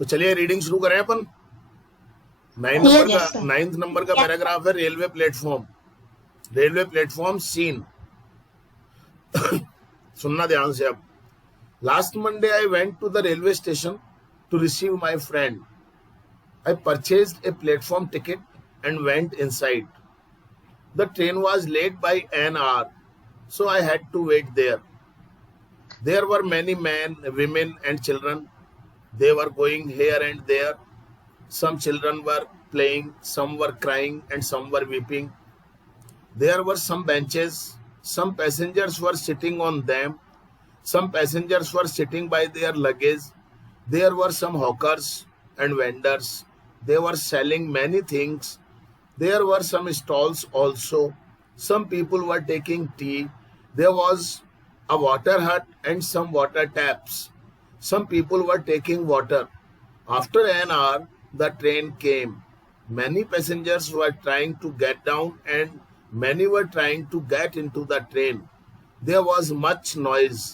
तो चलिए रीडिंग शुरू करें अपन। 9th नंबर का पैराग्राफ है रेलवे प्लेटफॉर्म सीन। सुनना ध्यान से अब। Last Monday I went to the railway station to receive my friend. I purchased a platform ticket and went inside. The train was late by an hour, so I had to wait there. There were many men, women, and children. They were going here and there. Some children were playing, some were crying, and some were weeping. There were some benches. Some passengers were sitting on them. Some passengers were sitting by their luggage. There were some hawkers and vendors. They were selling many things. There were some stalls also. Some people were taking tea. There was a water hut and some water taps. Some people were taking water. After an hour, the train came. Many passengers were trying to get down and many were trying to get into the train. There was much noise.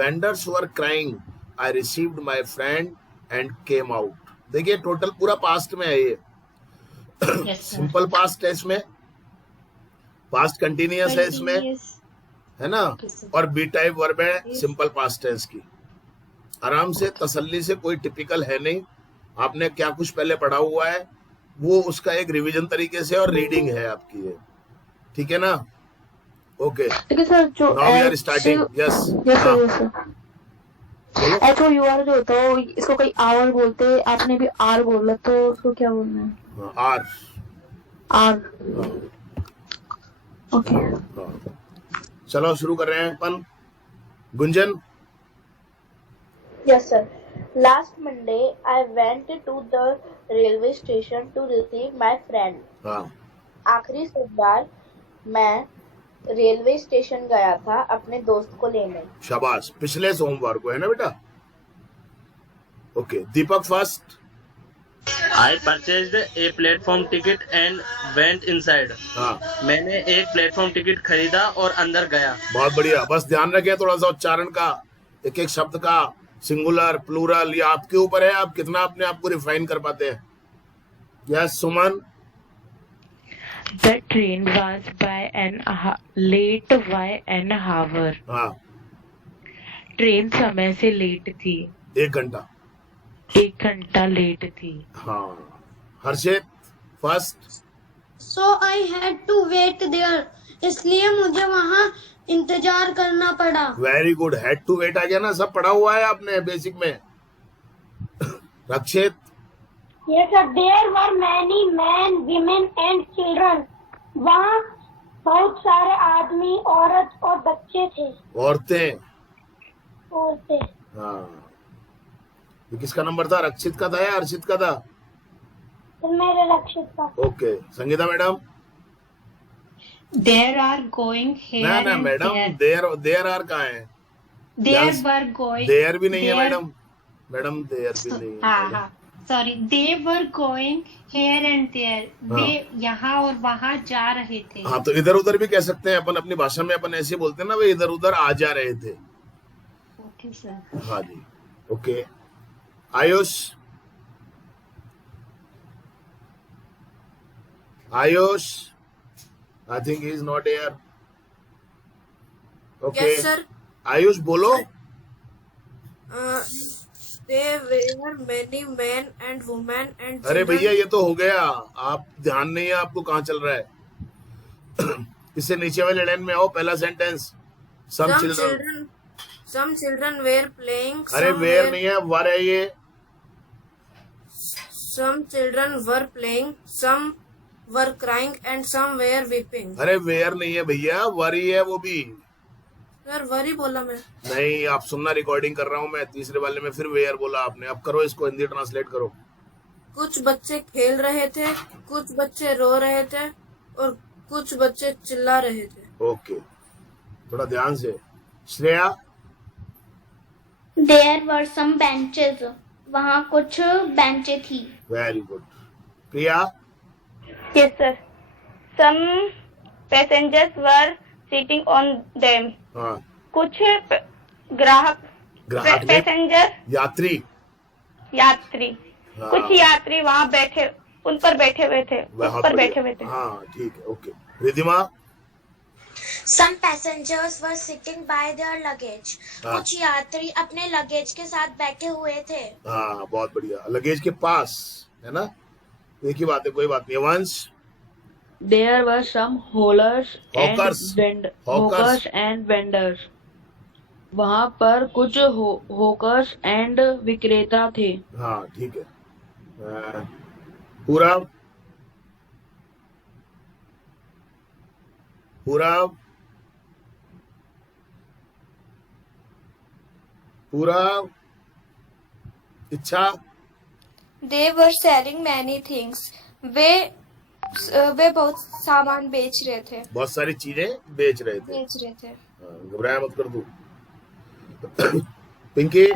Vendors were crying. I received my friend and came out. देखिए total पूरा past में है ये। Simple past है इसमें, past continuous है इसमें, है ना। और बी टाइप वर्ब है, सिंपल पास्ट है इसकी। आराम से तसल्ली से, कोई टिपिकल है नहीं। आपने क्या कुछ पहले पढ़ा हुआ है वो उसका एक रिवीजन तरीके से और रीडिंग है आपकी ये, ठीक है ना। Okay, now we are starting. Yes HOUR जो होता है इसको कई आवर बोलते हैं, आपने भी आर बोला तो उसको क्या बोलना है? आर। ओके, चलो शुरू कर रहे हैं अपन। Gunjan. Yes, sir. Last Monday, I went to the railway station to receive my friend. आखिरी सोमवार मैं रेलवे स्टेशन गया था अपने दोस्त को लेने। शाबाश, पिछले सोमवार को है ना बेटा। Okay, Deepak first. I purchased a platform ticket and went inside. मैंने एक प्लेटफॉर्म टिकट खरीदा और अंदर गया। बहुत बढ़िया, बस ध्यान रखें थोड़ा सा उच्चारण का, एक एक शब्द का सिंगुलर प्लूरल, ये आपके ऊपर है, आप कितना अपने आप को रिफाइन कर पाते हैं। Yes Suman. The train was late by an hour. Train समय से लेट थी। 1 घंटा। 1 घंटा लेट थी। हाँ, Harshit first. So I had to wait there. इसलिए मुझे वहाँ इंतजार करना पड़ा। Very good, had to wait आ गया ना, सब पढ़ा हुआ है आपने बेसिक में। रक्षित। Yes, sir. There were many men, women and children. वहाँ बहुत सारे आदमी, औरत और बच्चे थे। औरतें। हाँ। ये किसका नंबर था? रक्षित का था या हर्षित का था? मेरे रक्षित का। Okay, Sangeeta madam. There are going here ना and मैडम, देयर आर कहाँ है? There were going. देयर भी नहीं है मैडम। मैडम देयर भी नहीं है। हाँ, sorry, they were going here and there. वे यहाँ और वहाँ जा रहे थे। हाँ, तो इधर उधर भी कह सकते हैं अपन, अपनी भाषा में अपन ऐसे बोलते हैं ना, वे इधर उधर आ जा रहे थे। Okay sir. हाँ जी, okay. Ayush. I think he is not here. Okay Ayush बोलो। There were many men and women and अरे भैया ये तो हो गया, आप ध्यान नहीं है आपको कहाँ चल रहा है। इससे नीचे वाले लाइन में आओ, पहला sentence. Some children were playing. अरे वेयर नहीं है, वर है ये। Some children were playing, some were crying and some were weeping. अरे वेयर नहीं है भैया, वर ही है वो भी। सर वरी बोला मैं। नहीं, आप सुनना, रिकॉर्डिंग कर रहा हूँ मैं। तीसरे वाले में फिर वेयर बोला आपने। अब करो इसको, हिंदी ट्रांसलेट करो। कुछ बच्चे खेल रहे थे, कुछ बच्चे रो रहे थे और कुछ बच्चे चिल्ला रहे थे। ओके, थोड़ा ध्यान से। Shreya. There were some benches. वहाँ कुछ बेंचें थी। Very good. Priya. Yes, sir. Some passengers were sitting on them. कुछ ग्राहक पैसेंजर यात्री यात्री। हाँ। कुछ यात्री वहाँ बैठे, उन पर बैठे हुए थे, उस पर बैठे हुए थे। हाँ ठीक है, okay. Ridhima? Some passengers were sitting by their luggage. हाँ। कुछ यात्री अपने लगेज के साथ बैठे हुए थे। हाँ बहुत बढ़िया, लगेज के पास, है ना? एक ही बात है, कोई बात नहीं। वंश? There were some hawkers Hawkers. hawkers and vendors. वहाँ पर कुछ hawkers and विक्रेता थे। हाँ ठीक है। पूरब? पूरब? पूरब? इच्छा? They were selling many things. वे बहुत सामान बेच रहे थे। बहुत सारी चीजें बेच रहे थे। घबराया मत कर तू। पिंकी?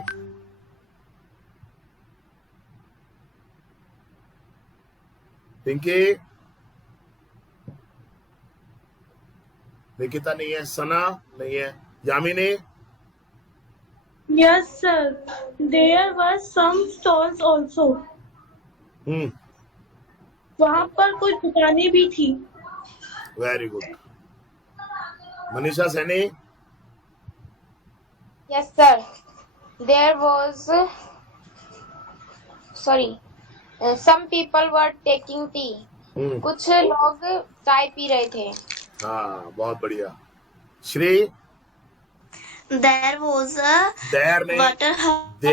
पिंकी? निकिता नहीं है, सना नहीं है, Yamini? Yes, sir. There were some stalls also. वहाँ पर कुछ दुकानें भी थी। Very good. Manisha Saini? Yes, sir. There was, some people were taking tea. कुछ लोग चाय पी रहे थे। हाँ बहुत बढ़िया। Shri? There was a There नहीं, water hut.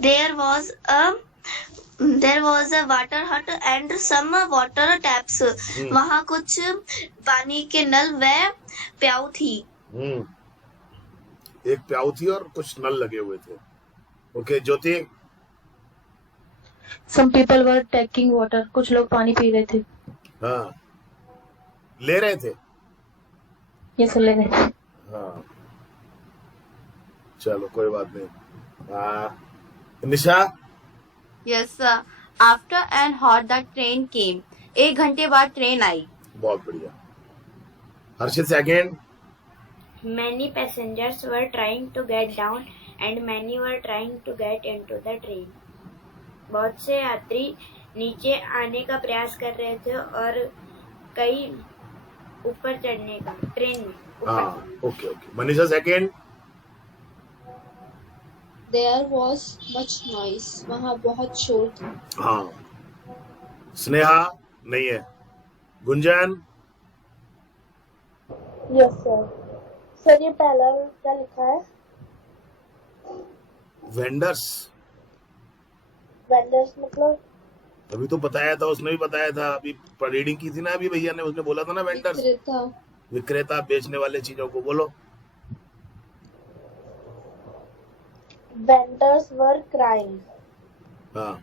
There was a water hut and some water taps. वहाँ कुछ पानी के नल व प्याऊ थी। एक प्याऊ थी और कुछ नल लगे हुए थे। Okay, Jyoti? Some people were taking water. कुछ लोग पानी पी रहे थे। हाँ, ले रहे थे। ये सुन ले रहे थे। हाँ चलो कोई बात नहीं। निशा? Yes, sir. After an hour, the train came. 1 घंटे बाद ट्रेन आई। बहुत बढ़िया। हर्षित second? Many passengers were trying to get down and many were trying to get into the train. बहुत से यात्री नीचे आने का प्रयास कर रहे थे और कई ऊपर चढ़ने का, ट्रेन में। हाँ okay okay. Manisha second? There was much noise. वहाँ बहुत शोर था। हाँ। स्नेहा? नहीं है। गुंजन? Yes sir. सर ये पहला क्या लिखा है? वेंडर्स। वेंडर्स मतलब? अभी तो बताया था, उसने भी बताया था, अभी रीडिंग की थी ना अभी भैया ने, उसने बोला था ना वेंडर्स। विक्रेता, बेचने वाले चीजों को। बोलो। वेंडर्स वर क्राइंग। हाँ।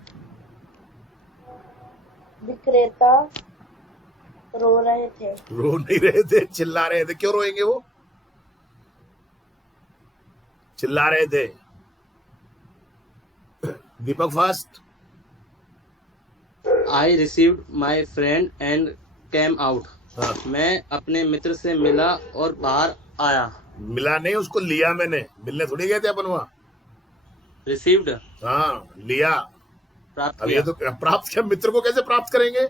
विक्रेता रो रहे थे। रो नहीं रहे थे, चिल्ला रहे थे। क्यों रोएंगे वो? चिल्ला रहे थे। दीपक fast? I received my friend and came out. हाँ। मैं अपने मित्र से मिला और बाहर आया। मिला नहीं, उसको लिया मैंने। मिलने थोड़ी गए थे अपन वहाँ। Received, हाँ, लिया। प्राप्त अब किया। ये तो प्राप्त किया। मित्र को कैसे प्राप्त करेंगे?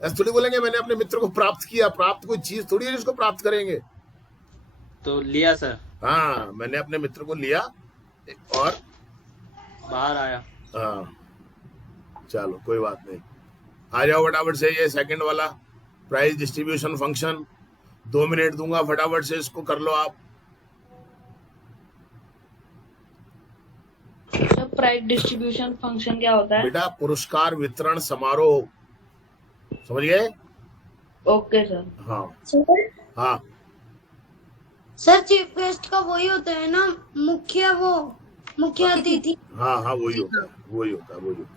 ऐसे थोड़ी बोलेंगे मैंने अपने मित्र को प्राप्त किया। प्राप्त कोई चीज थोड़ी है जिसको प्राप्त करेंगे। तो लिया सर। हाँ, मैंने अपने मित्र को लिया और बाहर आया। हाँ चलो कोई बात नहीं। आ जाओ फटाफट से। ये सेकंड वाला प्राइस डिस्ट्रीब्यूशन फंक्शन, 2 मिनट दूंगा, फटाफट से इसको कर लो आप। प्राइस डिस्ट्रीब्यूशन फंक्शन क्या होता है? बेटा पुरस्कार वितरण समारोह, समझ गए? Okay sir. हाँ हाँ सर चीफ गेस्ट का वही होता है ना, मुख्य अतिथि। हाँ हाँ वही होता है, वही होता है, वही होता है।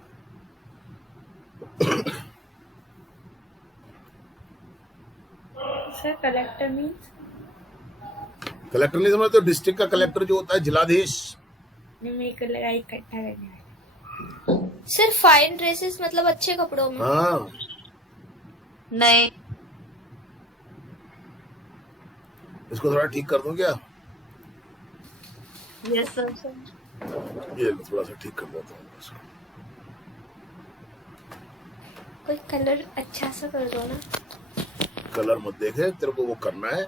Sir collector means? कलेक्टर नहीं समझते? डिस्ट्रिक्ट का कलेक्टर जो होता है, जिलाधीश। मेरे को लगा इकट्ठा करने वाला। सर फाइन ड्रेसेस मतलब अच्छे कपड़ों में। हाँ नहीं। इसको थोड़ा ठीक कर दूं क्या? Yes sir. ये लो, थोड़ा सा ठीक कर देता हूँ इसको। कोई कलर अच्छा सा कर दो ना। कलर मत देखे, तेरे को वो करना है,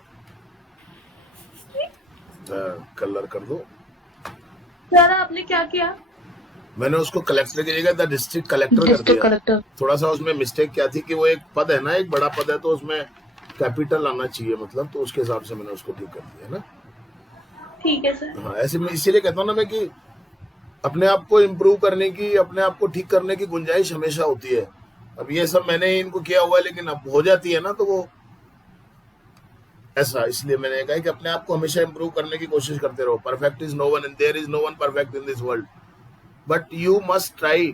कलर कर दो। सर आपने क्या किया? मैंने उसको कलेक्टर की जगह डिस्ट्रिक्ट कलेक्टर कर दिया। थोड़ा सा उसमें मिस्टेक क्या थी कि वो एक पद है ना, एक बड़ा पद है, तो उसमें कैपिटल आना चाहिए, मतलब, तो उसके हिसाब से मैंने उसको ठीक कर दिया ना। ठीक है सर। हाँ, ऐसे मैं इसीलिए कहता हूँ ना मैं कि अपने आप को इम्प्रूव करने की, अपने आप को ठीक करने की गुंजाइश हमेशा होती है। अब ये सब मैंने इनको किया हुआ है, लेकिन अब हो जाती है ना, तो वो ऐसा, इसलिए मैंने कहा कि अपने आप को हमेशा इम्प्रूव करने की कोशिश करते रहो। Perfect is no one and there is no one perfect in this world, but you must try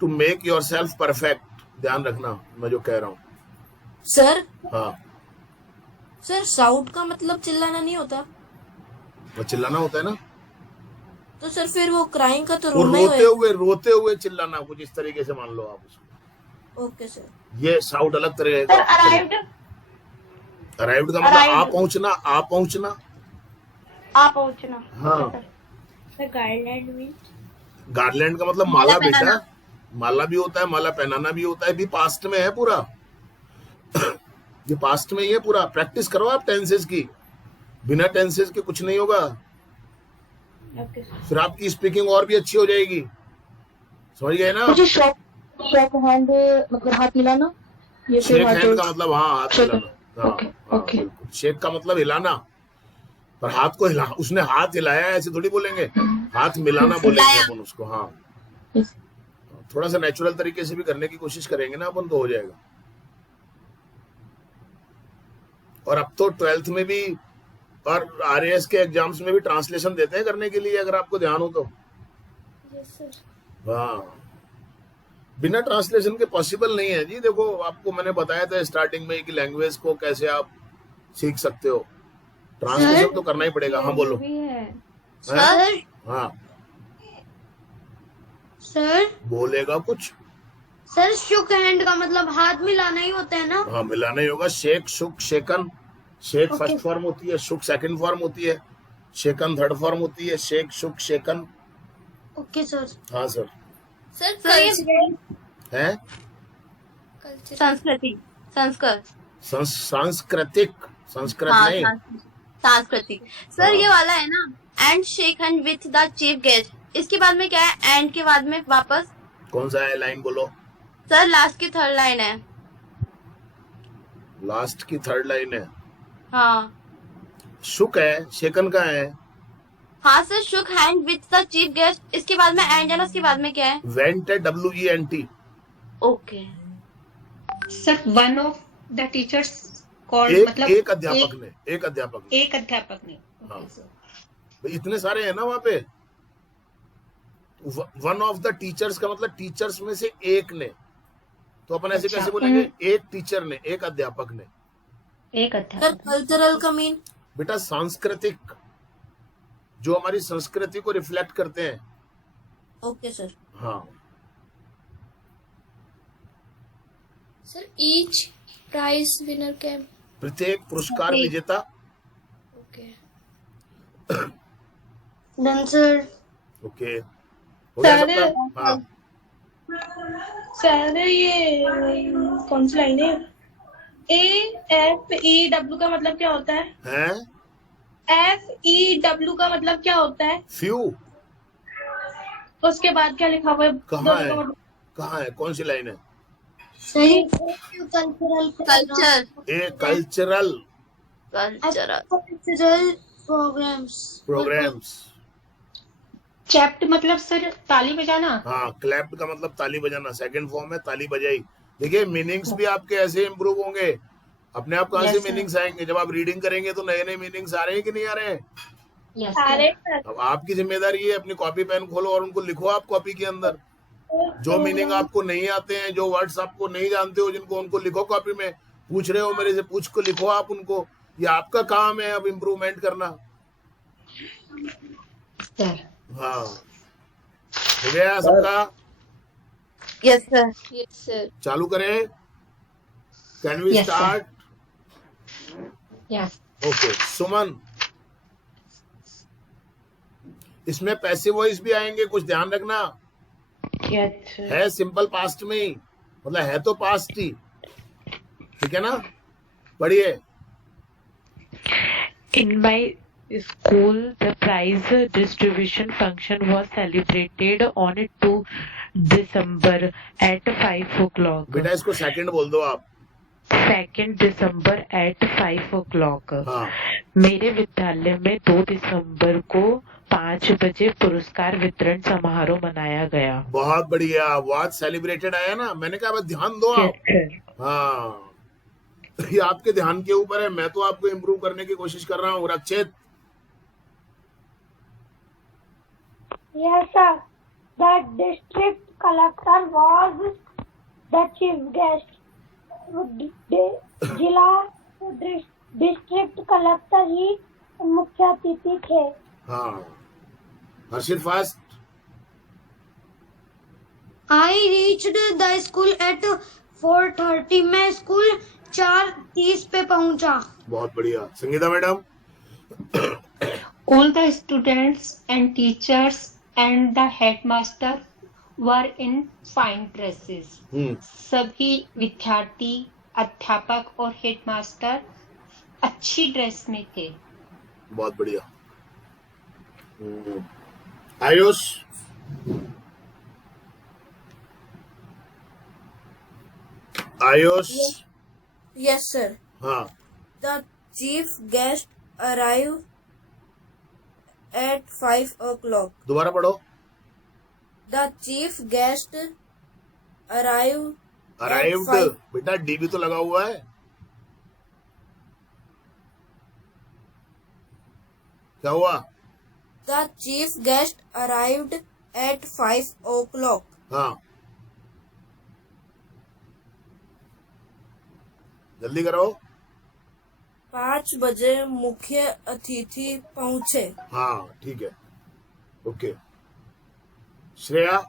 to make yourself perfect. ध्यान रखना मैं जो कह रहा हूँ। सर हाँ सर, साउट का मतलब चिल्लाना नहीं होता? वो चिल्लाना होता है ना, तो सर फिर वो क्राइंग का तो वो रोना ही रोते हुए चिल्लाना, कुछ इस तरीके से मान लो आप उसको। Okay sir. ये साउट अलग तरह का। अराइव्ड का मतलब आ पहुंचना, आ पहुंचना, आ पहुंचना। हाँ। गार्लैंड में, गार्लैंड का मतलब माला बेटा, माला भी होता है, माला पहनाना भी होता है। भी पास्ट में है पूरा ये पास्ट में ही है पूरा। प्रैक्टिस करो आप टेंसेस की, बिना टेंसेस के कुछ नहीं होगा। फिर आपकी स्पीकिंग और भी अच्छी हो जाएगी, समझ गए ना? शेक हैंड मतलब हाथ मिलाना, ये शेक हैंड का मतलब हाँ हाथ मिलाना। ओके। शेक का मतलब हिलाना, पर हाथ को हिला, उसने हाथ हिलाया ऐसे थोड़ी बोलेंगे, हाथ मिलाना बोलेंगे अपन उसको। हाँ, थोड़ा सा नेचुरल तरीके से भी करने की कोशिश करेंगे ना अपन, तो हो जाएगा। और अब तो 12th में भी और RAS के एग्जाम्स में भी ट्रांसलेशन देते हैं करने के लिए, अगर आपको ध्यान हो तो। हाँ, बिना ट्रांसलेशन के पॉसिबल नहीं है जी। देखो, आपको मैंने बताया था स्टार्टिंग में कि लैंग्वेज को कैसे आप सीख सकते हो, ट्रांसलेशन तो करना ही पड़ेगा। हाँ बोलो। सर। हाँ सर बोलेगा कुछ। सर शुक हैंड का मतलब हाथ मिलाना ही होता है ना? हाँ, मिलाना ही होगा। शेक, शुक, शेकन। शेक फर्स्ट फॉर्म होती है, शुक सेकंड फॉर्म होती है, शेकन थर्ड फॉर्म होती है। Shake, shook, shaken. Okay sir. हाँ सर। सर है संस्कृति, संस्कृत, सांस्कृतिक, संस्कृत हाँ नहीं, सांस्कृतिक। सर ये वाला है ना, and shake hand with the chief guest, इसके बाद में क्या है? एंड के बाद में वापस कौन सा है लाइन बोलो? सर लास्ट की थर्ड लाइन है। लास्ट की थर्ड लाइन है। हाँ शुक है, शेकन का है। हाँ sir, shook hand with the chief guest, इसके बाद में एंड है ना, उसके बाद में क्या है? वेंट है, WENT। Okay sir, one of the teachers called, मतलब एक अध्यापक ने, एक अध्यापक ने। हाँ, इतने सारे हैं ना वहाँ पे। वन ऑफ द टीचर्स का मतलब टीचर्स में से एक ने, तो अपन ऐसे कैसे बोलेंगे? एक टीचर ने, एक अध्यापक ने, एक अध्यापक। कल्चरल का मीन बेटा सांस्कृतिक, जो हमारी संस्कृति को रिफ्लेक्ट करते हैं। Okay sir. हाँ sir each prize winner can, प्रत्येक पुरस्कार विजेता। ओके। Done sir. ओके, हो गया सबका? हाँ सर ये कौन सी लाइन है? FEW का मतलब क्या होता है? हैं? FEW का मतलब क्या होता है? फ्यू। उसके बाद क्या लिखा हुआ है? कहाँ है? कहाँ है? कौन सी लाइन है? सही। Cultural cultural programmes. चैप्ट मतलब सर ताली बजाना। हाँ, क्लैप्ड का मतलब ताली बजाना, सेकंड फॉर्म है ताली बजाई। देखिए, मीनिंग्स भी आपके ऐसे इम्प्रूव होंगे। अपने आप कहाँ से मीनिंग्स आएंगे? जब आप रीडिंग करेंगे तो नए नए मीनिंग्स आ रहे हैं कि नहीं आ रहे हैं? अब आपकी जिम्मेदारी है, अपनी कॉपी पेन खोलो और उनको लिखो आप कॉपी के अंदर। जो मीनिंग आपको नहीं आते हैं, जो वर्ड्स आपको नहीं जानते हो जिनको, उनको लिखो कॉपी में। पूछ रहे हो मेरे से, पूछ को लिखो आप उनको। ये आपका काम है अब इम्प्रूवमेंट करना। हाँ, हो गया सबका? Yes sir. Yes sir. चालू करें? Can we start? Yes. Okay, Suman इसमें पैसिव वॉइस भी आएंगे, कुछ ध्यान रखना। है सिंपल पास्ट में ही, मतलब है तो पास्ट ही, ठीक है ना। पढ़िए। In my school, the prize distribution function was celebrated on 2 December at 5 o'clock. बेटा इसको सेकंड बोल दो आप। 2 December at 5 o'clock. हाँ। मेरे विद्यालय में 2 दिसंबर को 5 बजे पुरस्कार वितरण समारोह मनाया गया। बहुत बढ़िया, वाज सेलिब्रेटेड आया ना, मैंने कहा बस ध्यान दो आप। हाँ, ये आपके ध्यान के ऊपर है, मैं तो आपको इम्प्रूव करने की कोशिश कर रहा हूँ। रक्षित। Yes, sir. The district collector was the chief guest. जिला डिस्ट्रिक्ट कलेक्टर ही मुख्य अतिथि थे। हाँ, हर्षित fast. I reached the school at 4:30. मैं स्कूल 4:30 पे पहुंचा। बहुत बढ़िया। Sangeeta madam. All the students and teachers and the headmaster were in fine dresses. सभी विद्यार्थी, अध्यापक और हेडमास्टर अच्छी ड्रेस में थे। बहुत बढ़िया। आयुष। आयुष। Yes, sir. हाँ। The chief guest arrived at 5 o'clock. दोबारा पढ़ो। The chief guest arrived. Arrived, बेटा डी भी तो लगा हुआ है। क्या हुआ? The chief guest arrived at 5 o'clock. हाँ, जल्दी करो। 5 बजे मुख्य अतिथि पहुंचे। हाँ ठीक है, okay. Shreya.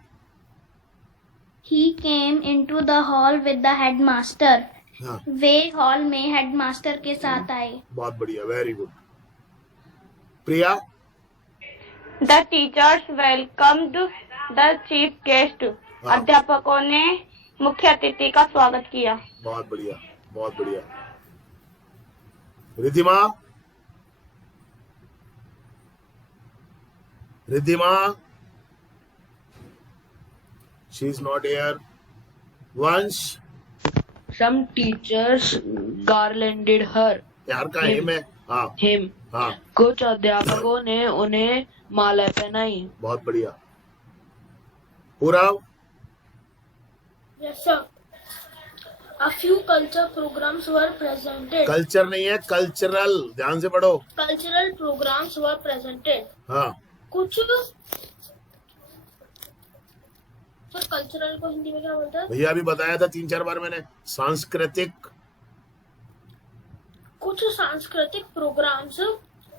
He came into the hall with the headmaster. हाँ। वे हॉल में हेडमास्टर के साथ आए। बहुत बढ़िया, very good. Priya. The teachers welcomed the chief guest. हाँ। अध्यापकों ने मुख्य अतिथि का स्वागत किया। बहुत बढ़िया, बहुत बढ़िया। Riddhima. Riddhima. She is not here. Vansh. Some teachers garlanded her. यार का हिम है। हाँ। Him. हाँ। कुछ अध्यापकों ने उन्हें माला पहनाई। बहुत बढ़िया। पूरव। Yes, sir. A few culture programs were presented. Culture नहीं है, कल्चरल, ध्यान से पढ़ो। Cultural programs were presented. हाँ। कुछ सर कल्चरल को हिंदी में क्या बोलते हैं? भैया अभी बताया था 3-4 बार मैंने। सांस्कृतिक। कुछ सांस्कृतिक प्रोग्राम्स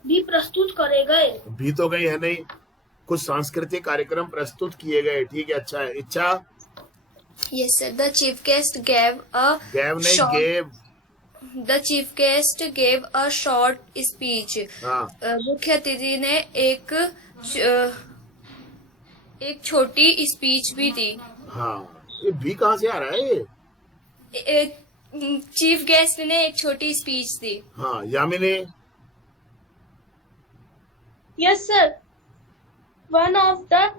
भी प्रस्तुत करे गए। भी तो गई है नहीं, कुछ सांस्कृतिक कार्यक्रम प्रस्तुत किए गए। ठीक है, अच्छा है। इच्छा। Yes, sir. The chief guest gave a gave. The chief guest gave a short speech. हाँ। मुख्य अतिथि ने एक छोटी स्पीच भी दी। हाँ, ये भी कहाँ से आ रहा है ये? चीफ गेस्ट ने एक छोटी स्पीच दी। हाँ, Yamini. Yes, sir. One of the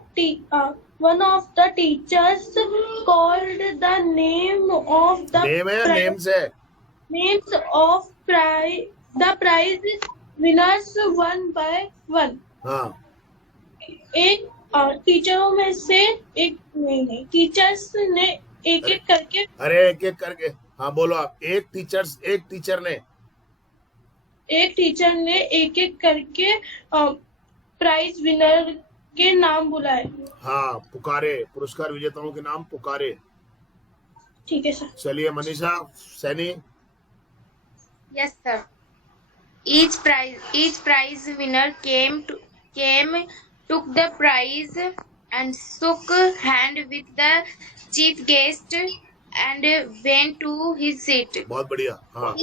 teachers called the name of the names of the prize winners one by one. हाँ। एक टीचरों में से एक नहीं टीचर्स ने एक एक करके। अरे एक एक करके, हाँ बोलो आप। एक टीचर ने एक एक करके प्राइज विनर के नाम बुलाए। हाँ, पुकारे, पुरस्कार विजेताओं के नाम पुकारे। ठीक है सर। चलिए Manisha. Saini. Yes sir. Each prize winner took the prize and shook hand with the chief guest and went to his seat. बहुत बढ़िया। हाँ।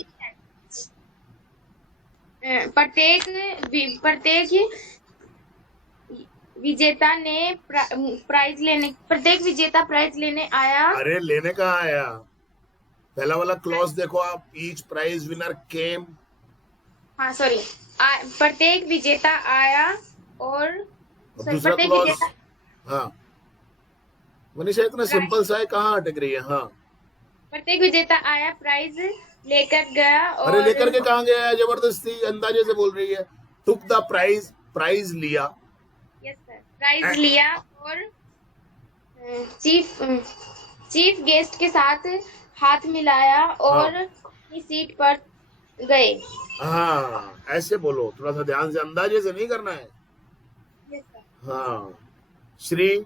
प्रत्येक विजेता ने प्राइज लेने प्रत्येक विजेता प्राइज लेने आया। अरे लेने कहाँ आया, पहला वाला क्लॉज देखो आप, ईच प्राइज विनर केम। हाँ सॉरी, प्रत्येक विजेता आया और दूसरा क्लॉज, हाँ मनीषा इतना सिंपल सा है, कहाँ अटक रही है। हाँ प्रत्येक विजेता आया, प्राइज लेकर गया। और अरे लेकर के कहाँ गया है, जबरदस्ती अंदाजे से बोल रही है। टुक द प्राइज, प्राइज लिया। यस सर, प्राइज लिया और चीफ गेस्ट के साथ हाथ मिलाया और अपनी सीट पर गए। हाँ ऐसे बोलो, थोड़ा सा ध्यान से, अंदाजे से नहीं करना है। Yes sir. हाँ Shri.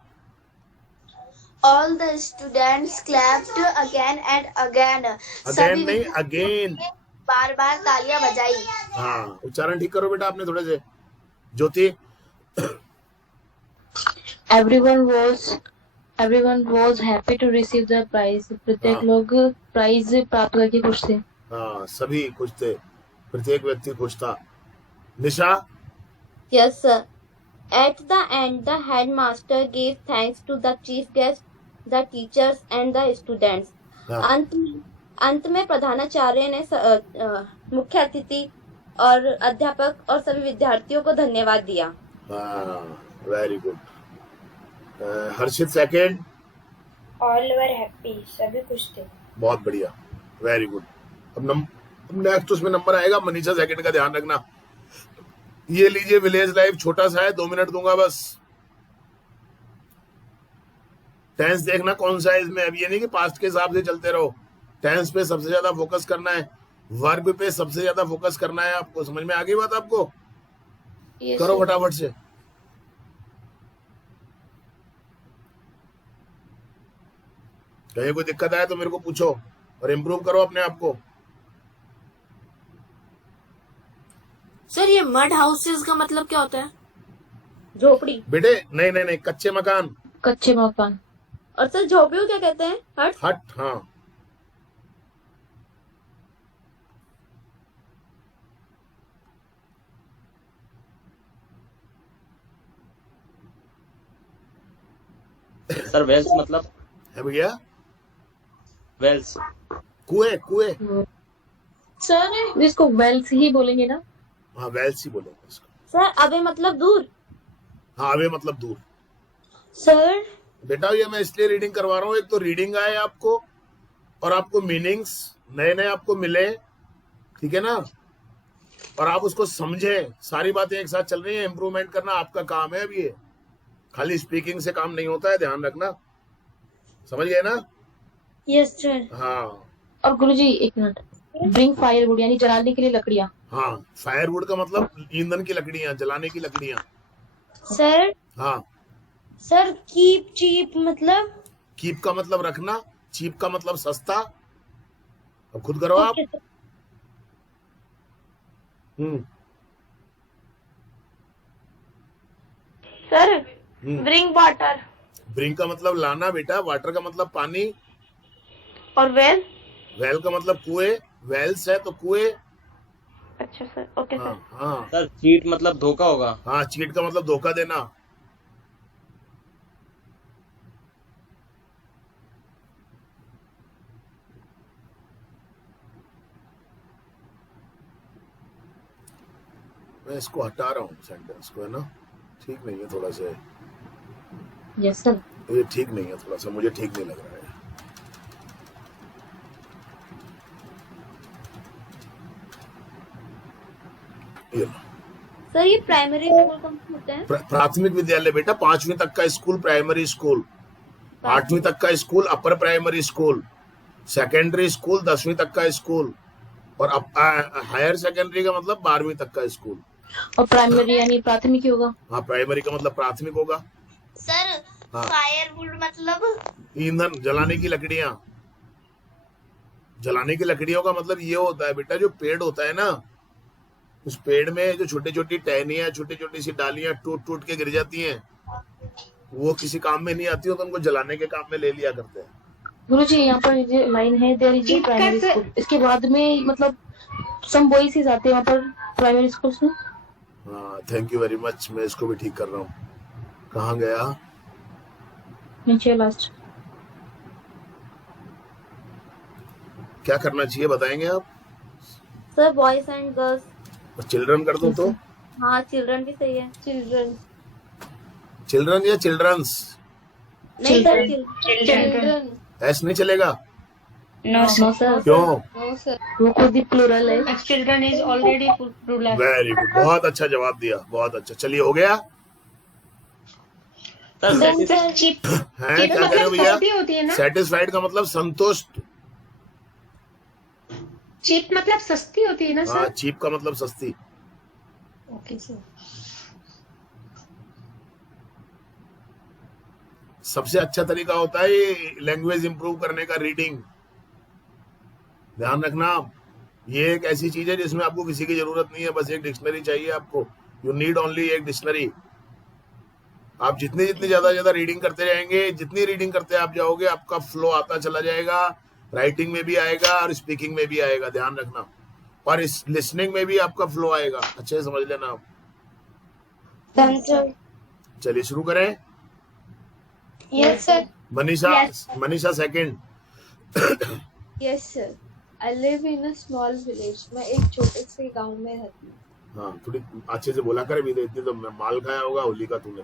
All the students clapped again and again. Again नहीं, अगेन। बार बार तालियां बजाई। हाँ उच्चारण ठीक करो बेटा अपने थोड़े से। ज्योति। Everyone was happy to receive the prize. प्रत्येक लोग प्राइज प्राप्त करके खुश थे। हाँ सभी खुश थे, प्रत्येक व्यक्ति खुश था। निशा। Yes, sir. At the end, the headmaster gave thanks to the chief guest, the teachers, and the students. अंत में प्रधानाचार्य ने मुख्य अतिथि और अध्यापक और सभी विद्यार्थियों को धन्यवाद दिया। Very good. Harshit second. All were happy, सभी खुश थे। बहुत बढ़िया, वेरी गुड। अब नेक्स्ट उसमें नंबर आएगा। मनीषा सेकंड का ध्यान रखना। ये लीजिए विलेज लाइफ, छोटा सा है, 2 मिनट दूंगा बस। टेंस देखना कौन सा है इसमें। अब ये नहीं कि पास्ट के हिसाब से चलते रहो, टेंस पे सबसे ज्यादा फोकस करना है, वर्ब पे सबसे ज्यादा फोकस करना है। आपको समझ में आ गई बात आपको? करो फटाफट से। कहीं कोई दिक्कत आए तो मेरे को पूछो और इम्प्रूव करो अपने आप को। सर ये मड हाउसेस का मतलब क्या होता है? झोपड़ी। बेटे नहीं, कच्चे मकान। कच्चे मकान। और सर झोपड़ी को क्या कहते हैं? हट। हट, हाँ। सर वेल्स मतलब है भैया? वेल्स कुएं। सर इसको वेल्स ही बोलेंगे ना? हाँ वेल्स ही बोलेंगे इसको। सर अबे मतलब दूर। हाँ अबे मतलब दूर। सर बेटा ये मैं इसलिए रीडिंग करवा रहा हूँ, एक तो रीडिंग आए आपको और आपको मीनिंग्स नए आपको मिले, ठीक है ना, और आप उसको समझे। सारी बातें एक साथ चल रही है, इम्प्रूवमेंट करना आपका काम है। अब ये खाली स्पीकिंग से काम नहीं होता है, ध्यान रखना। समझ गए ना? Yes sir. हाँ। और गुरुजी एक मिनट, ब्रिंग फायरवुड यानी जलाने के लिए लकड़ियाँ। हाँ फायरवुड का मतलब ईंधन की लकड़ियाँ, जलाने की लकड़ियाँ। सर। हाँ सर कीप चीप मतलब? कीप का मतलब रखना, चीप का मतलब सस्ता। अब खुद करो आप। Sir bring water. ब्रिंग का मतलब लाना बेटा, वाटर का मतलब पानी। और वेल? वेल का मतलब कुएं, वेल्स है तो कुएं। अच्छा सर, ओके सर। हाँ सर चीट मतलब धोखा होगा। हाँ चीट का मतलब धोखा देना। मैं इसको हटा रहा हूँ सेंटेंस को, है ना, ठीक नहीं है थोड़ा सा। Yes sir. ये ठीक नहीं है थोड़ा सा, मुझे ठीक नहीं लग रहा है। सर ये प्राइमरी स्कूल कौन से होते हैं? प्राथमिक विद्यालय बेटा, 5वीं तक का स्कूल प्राइमरी स्कूल, 8वीं तक का school upper primary school, secondary school 10वीं तक का स्कूल, और हायर सेकेंडरी का मतलब 12वीं तक का स्कूल। और प्राइमरी यानी प्राथमिक होगा? हाँ प्राइमरी का मतलब प्राथमिक होगा। सर हाँ। फायरवुड मतलब? ईंधन, जलाने की लकड़ियाँ। जलाने की लकड़ियों का मतलब ये होता है बेटा, जो पेड़ होता है ना, उस पेड़ में जो छोटी छोटी टहनियाँ, छोटी छोटी सी डालियां टूट के गिर जाती हैं, वो किसी काम में नहीं आती हो तो उनको जलाने के काम में ले लिया करते हैं। गुरुजी यहाँ पर ये लाइन है, there is a primary school, इसके बाद में मतलब सम बॉयज ही जाते हैं वहाँ पर प्राइमरी स्कूल्स में। हाँ थैंक यू वेरी मच, मैं इसको भी ठीक कर रहा हूँ। कहाँ गया? नीचे लास्ट। क्या करना चाहिए बताएंगे आप? Sir boys and girls. और चिल्ड्रन कर दूं तो? हाँ चिल्ड्रन भी सही है। चिल्ड्रन। चिल्ड्रन या चिल्ड्रंस? नहीं सर चिल्ड्रन। ऐस नहीं चलेगा? No sir. क्यों? नो सर, वो खुद ही प्लूरल है। Children is already plural. Very good, बहुत अच्छा जवाब दिया, बहुत अच्छा। चलिए हो गया। चिप हैं क्या कह रहे हो भैया? होती है ना? सेटिस्फाइड का मतलब संतुष्ट। चिप मतलब सस्ती होती है ना हाँ, सर? चीप का मतलब सस्ती। Okay sir. सबसे अच्छा तरीका होता है ये लैंग्वेज इंप्रूव करने का, रीडिंग। ध्यान रखना, ये एक ऐसी चीज है जिसमें आपको किसी की जरूरत नहीं है, बस एक डिक्शनरी चाहिए आपको। यू नीड ओनली एक डिक्शनरी। आप जितनी जितनी ज्यादा रीडिंग करते रहेंगे, जितनी रीडिंग करते आप जाओगे, आपका फ्लो आता चला जाएगा। राइटिंग में भी आएगा और स्पीकिंग में भी आएगा, ध्यान रखना। और इस लिसनिंग में भी आपका फ्लो आएगा, अच्छे से समझ लेना आप। चलिए शुरू करें। Yes sir. Manisha second. Yes sir. I live in a small village. मैं एक छोटे से गांव में रहती हूँ। हाँ, थोड़ी अच्छे से बोला करे भी, तो इतनी तो माल खाया होगा होली का तूने,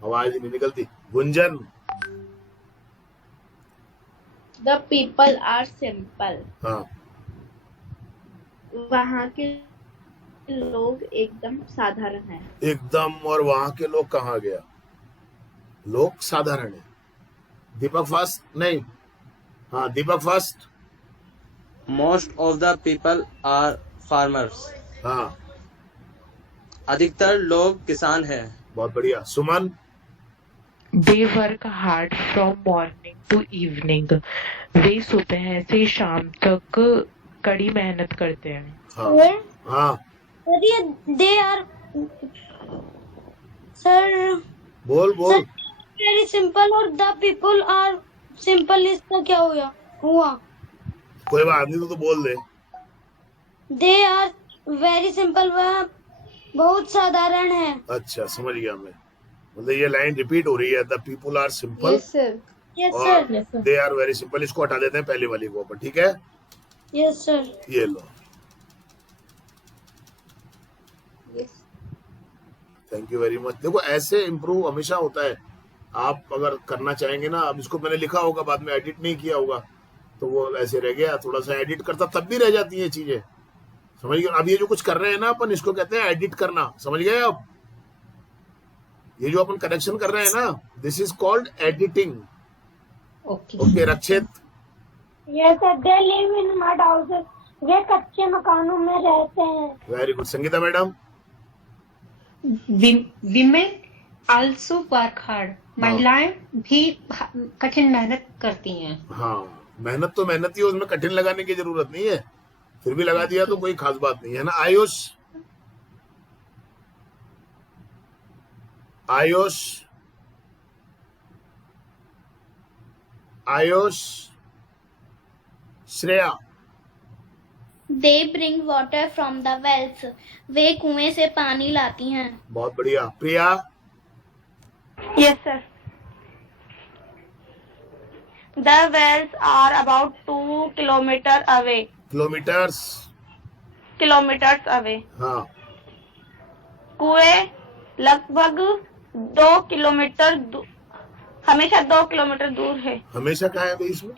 आवाज ही नहीं निकलती। Gunjan. The people are simple. हाँ, वहाँ के लोग एकदम साधारण हैं। एकदम। और वहाँ के लोग कहाँ गया? लोग साधारण है। दीपक फर्स्ट। नहीं, हाँ Deepak first. Most of the people are farmers. हाँ, अधिकतर लोग किसान हैं। बहुत बढ़िया। Suman. They work hard from morning to evening. वे सुबह से शाम तक कड़ी मेहनत करते हैं। हाँ, हाँ। They are sir. बोल। वेरी सिंपल और द पीपल आर सिंपल, इसका क्या हुआ? कोई बात नहीं, तो बोल दे। दे आर वेरी सिंपल, वह बहुत साधारण है। अच्छा, समझ गया मैं। मतलब ये लाइन रिपीट हो रही है, the people are simple. Yes sir. Yes और sir. They are very simple. इसको हटा देते हैं पहले वाली को ऊपर, ठीक है? Yes sir. ये लो। Thank you very much. देखो, ऐसे इम्प्रूव हमेशा होता है। आप अगर करना चाहेंगे ना, अब इसको मैंने लिखा होगा, बाद में एडिट नहीं किया होगा, तो वो ऐसे रह गया। थोड़ा सा एडिट करता तब भी रह जाती है चीजें, समझ गए? अब ये जो कुछ कर रहे हैं ना अपन, इसको कहते हैं एडिट करना, समझ गए? अब ये जो अपन करेक्शन कर रहे हैं ना, this is called editing. Okay Rakshit. Yes sir. They live in mud houses. वे कच्चे मकानों में रहते हैं। Very good. Sangeeta madam. Women also work hard. महिलाएं भी कठिन मेहनत करती हैं। हाँ, मेहनत तो मेहनत ही है, उसमें कठिन लगाने की जरूरत नहीं है। फिर भी लगा दिया तो कोई खास बात नहीं है ना। Ayush. Shreya. They bring water from the wells. वे कुएं से पानी लाती हैं। बहुत बढ़िया। प्रिया। Yes, sir. The wells are about 2 kilometers away. Kilometers away. हाँ। कुएं लगभग 2 किलोमीटर हमेशा 2 किलोमीटर दूर है। हमेशा कहाँ है इसमें?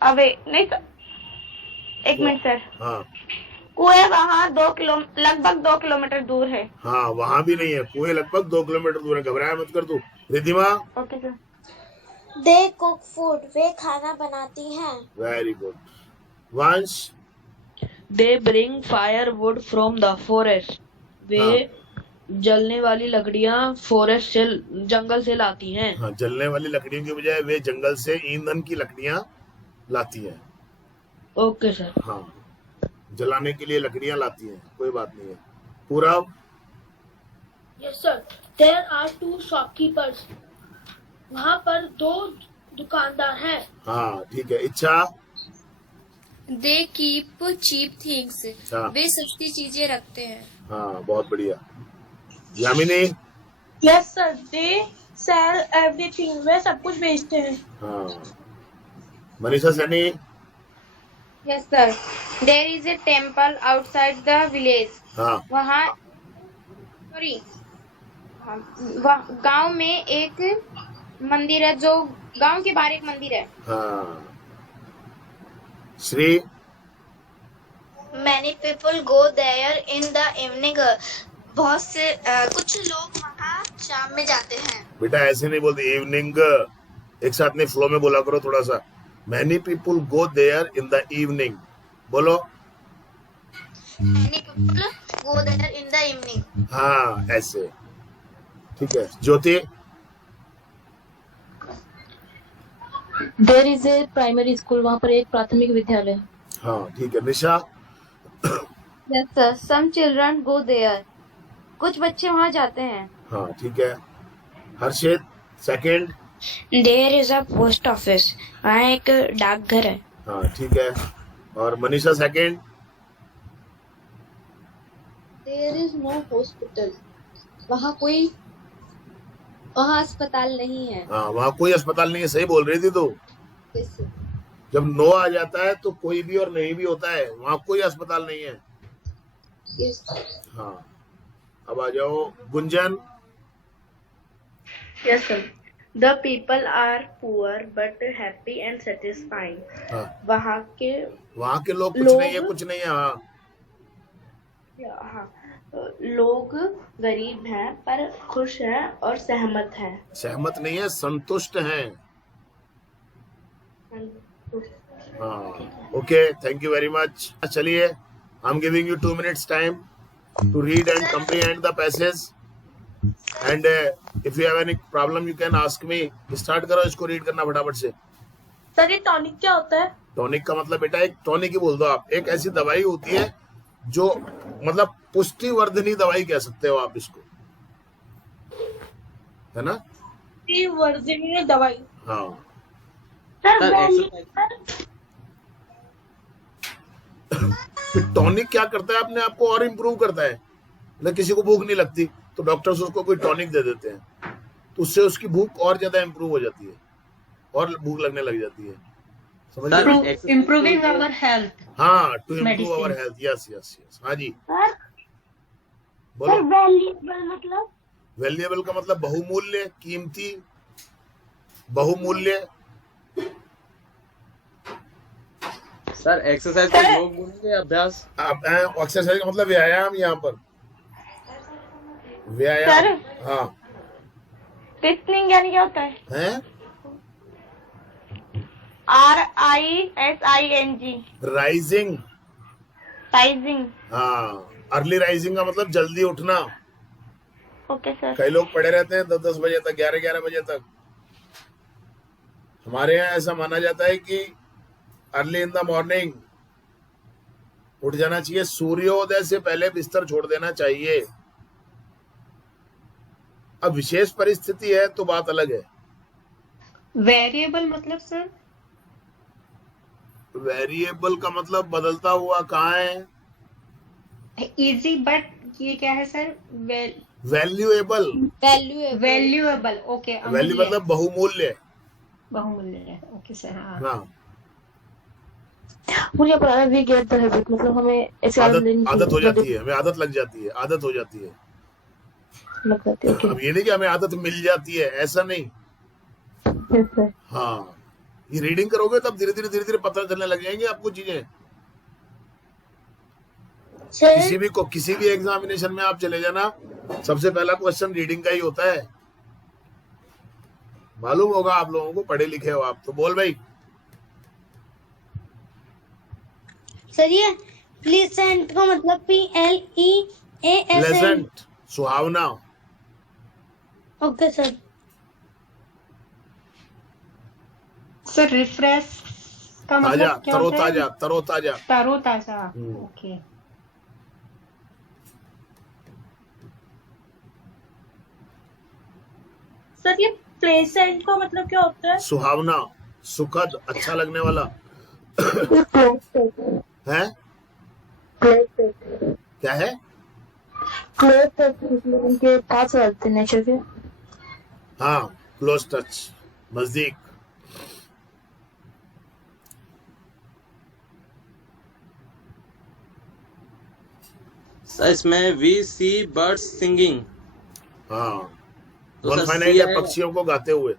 अवे नहीं सर, एक मिनट सर। हाँ। कुएं वहाँ लगभग 2 किलोमीटर दूर है। हाँ, वहाँ भी नहीं है, कुएं लगभग 2 किलोमीटर दूर है। घबराया मत कर तू। Riddhima. Okay sir. They cook food. वे खाना बनाती हैं। Very good. Vansh. They bring firewood from the forest. वे जलने वाली लकड़ियाँ फॉरेस्ट से, जंगल से लाती हैं। हाँ, जलने वाली लकड़ियों की बजाय वे जंगल से ईंधन की लकड़ियाँ लाती हैं। Okay sir. हाँ, जलाने के लिए लकड़ियाँ लाती हैं, कोई बात नहीं है। Purab. Yes sir. There are 2 shopkeepers. वहाँ पर 2 दुकानदार हैं। हाँ, ठीक है। Ichchha. They keep cheap things. हाँ। वे सस्ती चीजें रखते हैं। हाँ, बहुत बढ़िया। Yamini. Yes sir, they sell everything. वे सब कुछ बेचते हैं. हाँ. Manisha Saini. Yes sir, there is a temple outside the village. हाँ. वहाँ गांव में एक मंदिर है, जो गांव के बाहर एक मंदिर है. हाँ. Shri. Many people go there in the evening. बहुत से कुछ लोग वहाँ शाम में जाते हैं. बेटा ऐसे नहीं बोलते इवनिंग, एक साथ नहीं फ्लो में बोला करो थोड़ा सा. Many people go there in the evening. बोलो. Many people go there in the evening. हाँ ऐसे. ठीक है. ज्योति. There is a primary school. वहाँ पर एक प्राथमिक विद्यालय. हाँ ठीक है. निशा. Yes sir, some children go there. कुछ बच्चे वहाँ जाते हैं. हाँ ठीक है. हर्षित. Second. There is a post office. वहाँ एक डाकघर है. हाँ ठीक है. और Manisha second. There is no hospital. वहाँ अस्पताल नहीं है. हाँ वहाँ कोई अस्पताल नहीं है. सही बोल रही थी तू. जब नो आ जाता है तो कोई भी और नहीं भी होता है. वहाँ कोई अस्पताल नहीं है. हाँ. अब आ जाओ Gunjan. Yes sir. The people are poor but happy and satisfied. हाँ. वहाँ के लोग कुछ नहीं है, कुछ नहीं है. हाँ. हाँ, लोग गरीब हैं पर खुश हैं और सहमत हैं. सहमत नहीं है, संतुष्ट हैं. हाँ. Okay, thank you very much. चलिए, I am giving you 2 minutes time to read and comprehend the passage. And if you have any problem, you can ask me. Start करो इसको रीड करना फटाफट से. सर ये टॉनिक क्या होता है? टॉनिक का मतलब बेटा एक टॉनिक ही बोल दो आप. एक ऐसी दवाई होती है जो मतलब पुष्टिवर्धनी दवाई कह सकते हो आप इसको, है ना? पुष्टिवर्धनी दवाई. हाँ. टॉनिक क्या करता है? अपने आप को और इम्प्रूव करता है. मतलब किसी को भूख नहीं लगती तो डॉक्टर्स उसको कोई टॉनिक दे देते हैं, तो उससे उसकी भूख और ज्यादा इम्प्रूव हो जाती है और भूख लगने लग जाती है. समझ रहे? Improving our health. हाँ, to improve our health. Yes yes yes. हाँ जी. बोलो. वैल्यूएबल मतलब? वैल्यूएबल का मतलब बहुमूल्य, कीमती, बहुमूल्य. सर एक्सरसाइज का योग बोलेंगे, अभ्यास. एक्सरसाइज का मतलब व्यायाम. यहाँ पर व्यायाम. हाँ. रिस्निंग यानी क्या होता है? RISING. राइजिंग. राइजिंग. हाँ. अर्ली राइजिंग का मतलब जल्दी उठना. Okay sir. कई लोग पड़े रहते हैं 10-10 बजे तक, 11-11 बजे तक. हमारे यहाँ ऐसा माना जाता है कि अर्ली इन द मॉर्निंग उठ जाना चाहिए. सूर्योदय से पहले बिस्तर छोड़ देना चाहिए. अब विशेष परिस्थिति है तो बात अलग है. वेरिएबल मतलब सर? वेरिएबल का मतलब बदलता हुआ. कहाँ है? इजी, बट ये क्या है sir? Valuable. Valuable. Okay. Value मतलब बहुमूल्य. बहुमूल्य है. Okay sir. हाँ. हाँ. मुझे पता वी गेट द हैबिट मतलब हमें ऐसे आदत हो जाती है. हमें आदत लग जाती है. आदत हो जाती है. अब ये नहीं कि हमें आदत मिल जाती है, ऐसा नहीं. हाँ. ये रीडिंग करोगे तब धीरे धीरे पता चलने लग जाएंगे आपको चीजें. किसी भी एग्जामिनेशन में आप चले जाना, सबसे पहला क्वेश्चन रीडिंग का ही होता है. मालूम होगा आप लोगों को, पढ़े लिखे हो आप तो. बोल भाई. सर ये प्लीजेंट का मतलब PLEASANT. प्लेजेंट, सुहावना. Okay sir. सर रिफ्रेश का मतलब क्या होता है? तरोताजा. तरोताजा. ओके. सर ये प्लेसेंट का मतलब क्या होता है? सुहावना, सुखद, अच्छा लगने वाला. है? क्या है? उनके पास रहते नेचर के. हाँ, क्लोज टच, नजदीक। सर इसमें वी सी बर्ड्स सिंगिंग। हाँ, तो नॉन सर फाइनाइट सी है आएगा। पक्षियों को गाते हुए।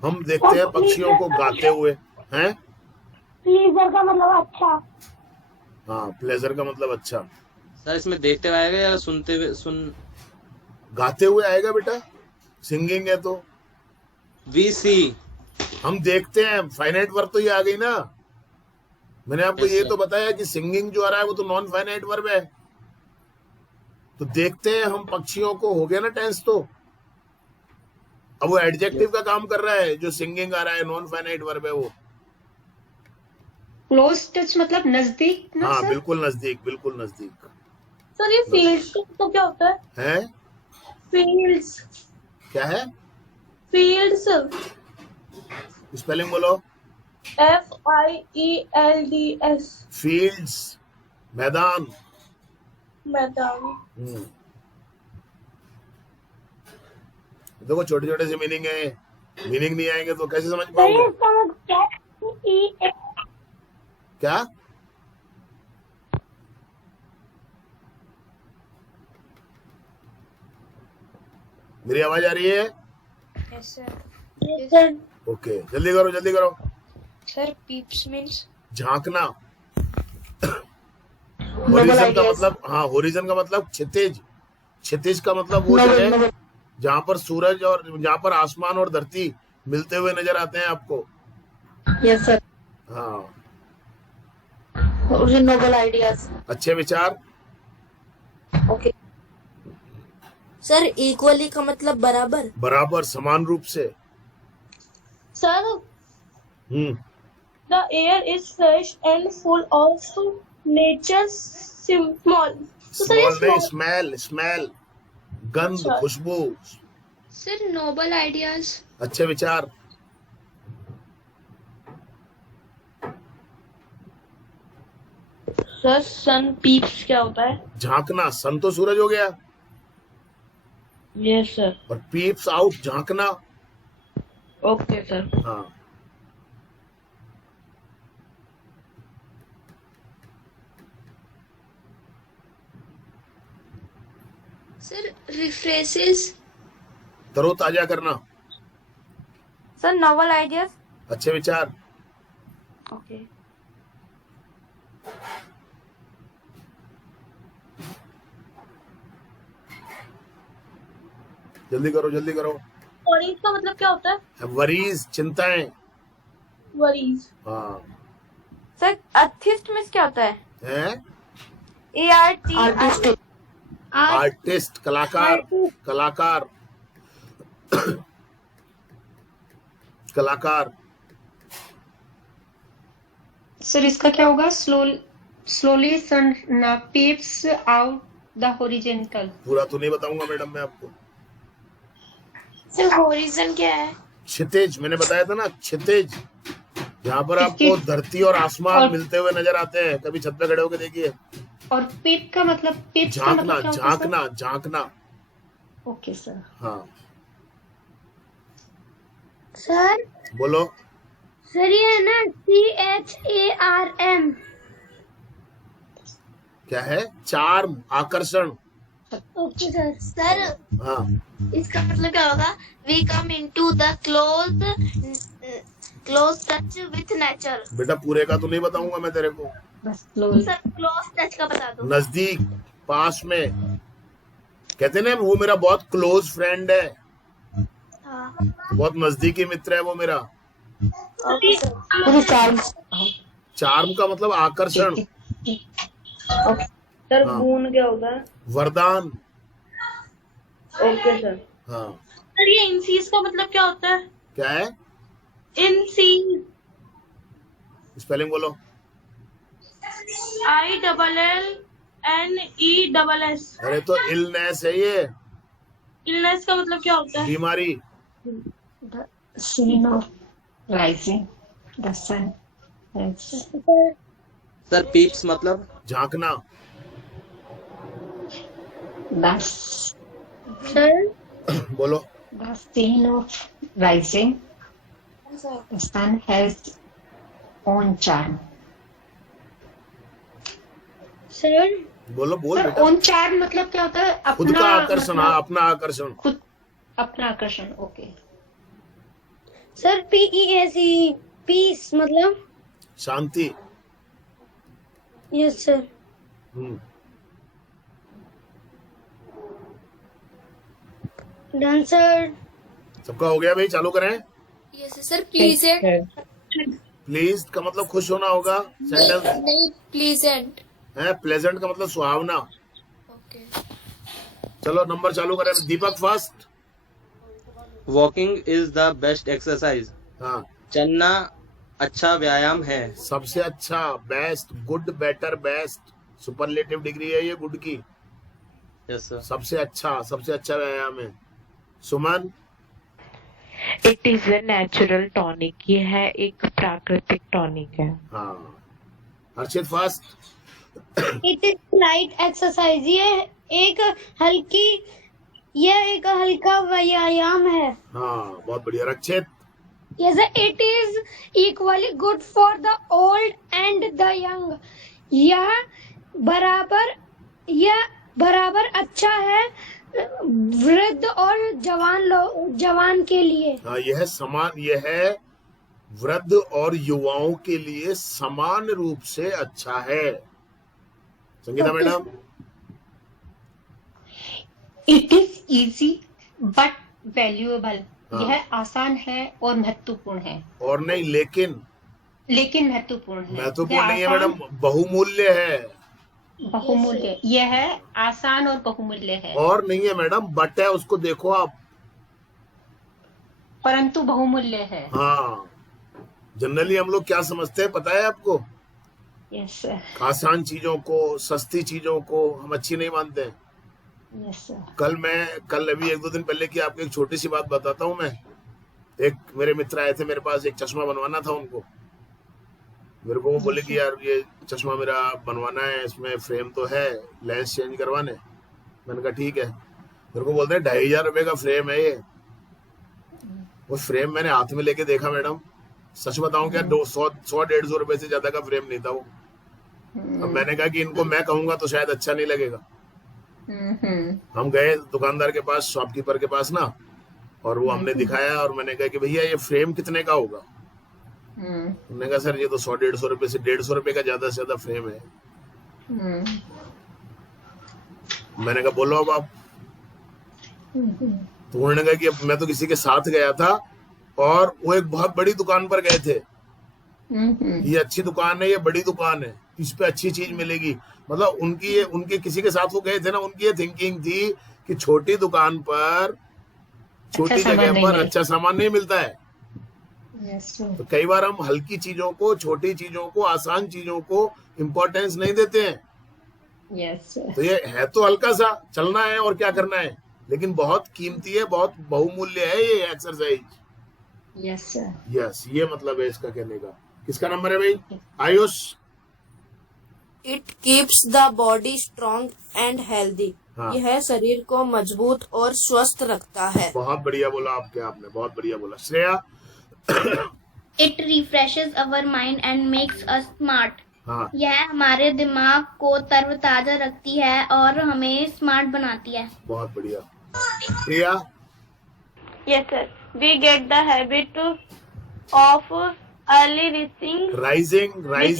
हम देखते हैं पक्षियों को गाते हुए हैं। प्लीजर का मतलब अच्छा। हाँ, प्लेजर का मतलब अच्छा। सर इसमें देखते हुए आएगा या सुनते हुए गाते हुए आएगा बेटा, सिंगिंग है तो। वी सी हम देखते हैं, फाइनाइट वर्ब तो ये आ गई ना। मैंने आपको ये तो बताया कि सिंगिंग जो आ रहा है वो तो नॉन फाइनाइट वर्ब है। तो देखते हैं हम पक्षियों को, हो गया ना टेंस। तो अब वो एडजेक्टिव का काम कर रहा है, जो सिंगिंग आ रहा है नॉन फाइनाइट वर्ब है वो। क्लोज टच मतलब नजदीक ना हाँ सर? बिल्कुल नजदीक, बिल्कुल नजदीक। सर ये फील्ड्स तो क्या होता है? है फील्ड्स। क्या है? फील्ड्स। स्पेलिंग बोलो। FIELDS। फील्ड्स, मैदान। मैदान। देखो छोटे छोटे से मीनिंग है, मीनिंग नहीं आएंगे तो कैसे समझ सर पाओगे? इसका मतलब क्या? मेरी आवाज आ रही है? Yes sir. ओके, जल्दी करो जल्दी करो। सर पीप्स मीन्स झांकना। होरिजन का मतलब, हाँ होरिजन का मतलब क्षितिज। क्षितिज का मतलब वो जगह जहाँ पर सूरज और जहाँ पर आसमान और धरती मिलते हुए नजर आते हैं आपको। Yes sir. हाँ, नोबल आइडियाज। अच्छे विचार। ओके सर इक्वली का मतलब बराबर। बराबर, समान रूप से। Sir the air is fresh and full of nature's small। Small नहीं, स्मेल, स्मेल, गंध, खुशबू। Sir noble ideas. अच्छे विचार। सर सन पीप्स क्या होता है? झांकना। सन तो सूरज हो गया, यस सर। और पीप्स आउट, झांकना। Okay sir. हाँ, सर रिफ्रेशेस। तरोताजा करना। Sir noble ideas. अच्छे विचार। ओके जल्दी करो जल्दी करो। वरीज का मतलब क्या होता है? वरीज, चिंताएं। वरीज। हाँ। सर आर्टिस्ट मीन्स क्या होता है? हैं? ART। आर्टिस्ट, कलाकार। कलाकार, कलाकार। सर इसका क्या होगा? Slowly sun peeps out the horizontal. पूरा तो नहीं बताऊंगा मैडम मैं आपको। सर होरिजन क्या है? क्षितिज, मैंने बताया था ना, क्षितिज। यहाँ पर आपको धरती और आसमान मिलते हुए नजर आते हैं। कभी छत पे खड़े होकर देखिए। और पीप का मतलब? पीप का झांकना, मतलब क्या होता है सर? झांकना, झांकना। Okay sir. हाँ सर बोलो। सर ये है ना CHARM। क्या है? चार्म, आकर्षण। Okay sir. सर हाँ, इसका मतलब क्या होगा? We come into the close touch with nature. बेटा पूरे का तो नहीं बताऊंगा मैं तेरे को। सर क्लोज टच का बता दो। नजदीक, पास में। कहते ना वो मेरा बहुत क्लोज फ्रेंड है। हाँ। बहुत नजदीकी मित्र है वो मेरा। चार्म का मतलब आकर्षण। सर हाँ। बून क्या होता है? वरदान। Okay sir. हाँ, सर ये इंसीज का मतलब क्या होता है? क्या है? इंसीज। स्पेलिंग बोलो। ILLNESS। अरे तो इलनेस है ये। इलनेस का मतलब क्या होता है? बीमारी। The sun of rising, the sun rising। Sir peeps मतलब? झांकना। Sir, बोलो। the scene of rising sun has own charm. Sir बोलो बोल सर, बेटा। own charm मतलब क्या होता है? खुद का आकर्षण, हाँ, अपना आकर्षण। खुद अपना आकर्षण, ओके। सर PEAC पीस मतलब शांति। Yes sir. Done sir. सबका हो गया भाई, चालू करें। Yes sir, pleasant. प्लीज का मतलब खुश होना होगा, सेंटेंस नहीं, प्लीजेंट है। प्लेजेंट का मतलब सुहावना। ओके, चलो नंबर चालू करें। Deepak first. Walking is the best exercise. हाँ, चलना अच्छा व्यायाम है। सबसे अच्छा, best, good, better, best, superlative degree है ये गुड की। Yes sir. सबसे अच्छा व्यायाम है। Suman. It is a natural tonic, ये है एक प्राकृतिक टॉनिक है। हाँ, Harshit first. It is light exercise, यह एक हल्का व्यायाम है। हाँ, बहुत बढ़िया। रक्षित। Yes, it is equally good for the old and the young. यह बराबर अच्छा है वृद्ध और जवान के लिए। हाँ, यह है वृद्ध और युवाओं के लिए समान रूप से अच्छा है। Sangeeta madam. It is easy but valuable, यह आसान है और महत्वपूर्ण है। और नहीं लेकिन महत्वपूर्ण है। महत्वपूर्ण नहीं है मैडम, बहुमूल्य है। बहुमूल्य, यह है आसान और बहुमूल्य है। और नहीं है मैडम, बट है, उसको देखो आप। परंतु बहुमूल्य है। हाँ, जनरली हम लोग क्या समझते हैं पता है आपको? Yes sir. आसान चीजों को, सस्ती चीजों को हम अच्छी नहीं मानते हैं। Yes sir. कल अभी 1-2 दिन पहले की आपको एक छोटी सी बात बताता हूँ मैं। एक मेरे मित्र आए थे मेरे पास, एक चश्मा बनवाना था उनको। मेरे को वो बोले कि यार ये चश्मा मेरा बनवाना है, इसमें फ्रेम तो है, लेंस चेंज करवाने। मैंने कहा ठीक है। मेरे को बोलते हैं 2500 रुपए का फ्रेम है ये। वो फ्रेम मैंने हाथ में लेके देखा मैडम, सच बताऊं क्या, 100-150 रुपए से ज्यादा का फ्रेम नहीं था वो। अब मैंने कहा कि इनको मैं कहूंगा तो शायद अच्छा नहीं लगेगा। हम गए दुकानदार के पास, शॉपकीपर के पास ना, और वो हमने दिखाया और मैंने कहा कि भैया ये फ्रेम कितने का होगा? उन्होंने कहा सर ये तो 100-150 रुपए से 150 रुपए का ज्यादा से ज्यादा फ्रेम है। मैंने कहा बोलो अब आप। तो उन्होंने कहा कि मैं तो किसी के साथ गया था और वो एक बहुत बड़ी दुकान पर गए थे। ये अच्छी दुकान है, ये बड़ी दुकान है, इस पे अच्छी चीज मिलेगी। मतलब उनके किसी के साथ वो गए थे ना, उनकी ये थिंकिंग थी कि छोटी दुकान पर, छोटी जगह पर अच्छा सामान नहीं मिलता है। तो कई बार हम हल्की चीजों को, छोटी चीजों को, आसान चीजों को इम्पोर्टेंस नहीं देते हैं। तो ये है तो हल्का सा, चलना है और क्या करना है, लेकिन बहुत कीमती है, बहुत बहुमूल्य है ये एक्सरसाइज। यस, ये मतलब है इसका कहने का। किसका नंबर है भाई? Ayush. It keeps the body strong and healthy, यह शरीर को मजबूत और स्वस्थ रखता है। बहुत बढ़िया बोला आपने बहुत बढ़िया बोला। Shreya. It refreshes our mind and makes us smart, यह हमारे दिमाग को तरोताजा रखती है और हमें स्मार्ट बनाती है। बहुत बढ़िया। Priya. Yes sir, we get the habit of early rising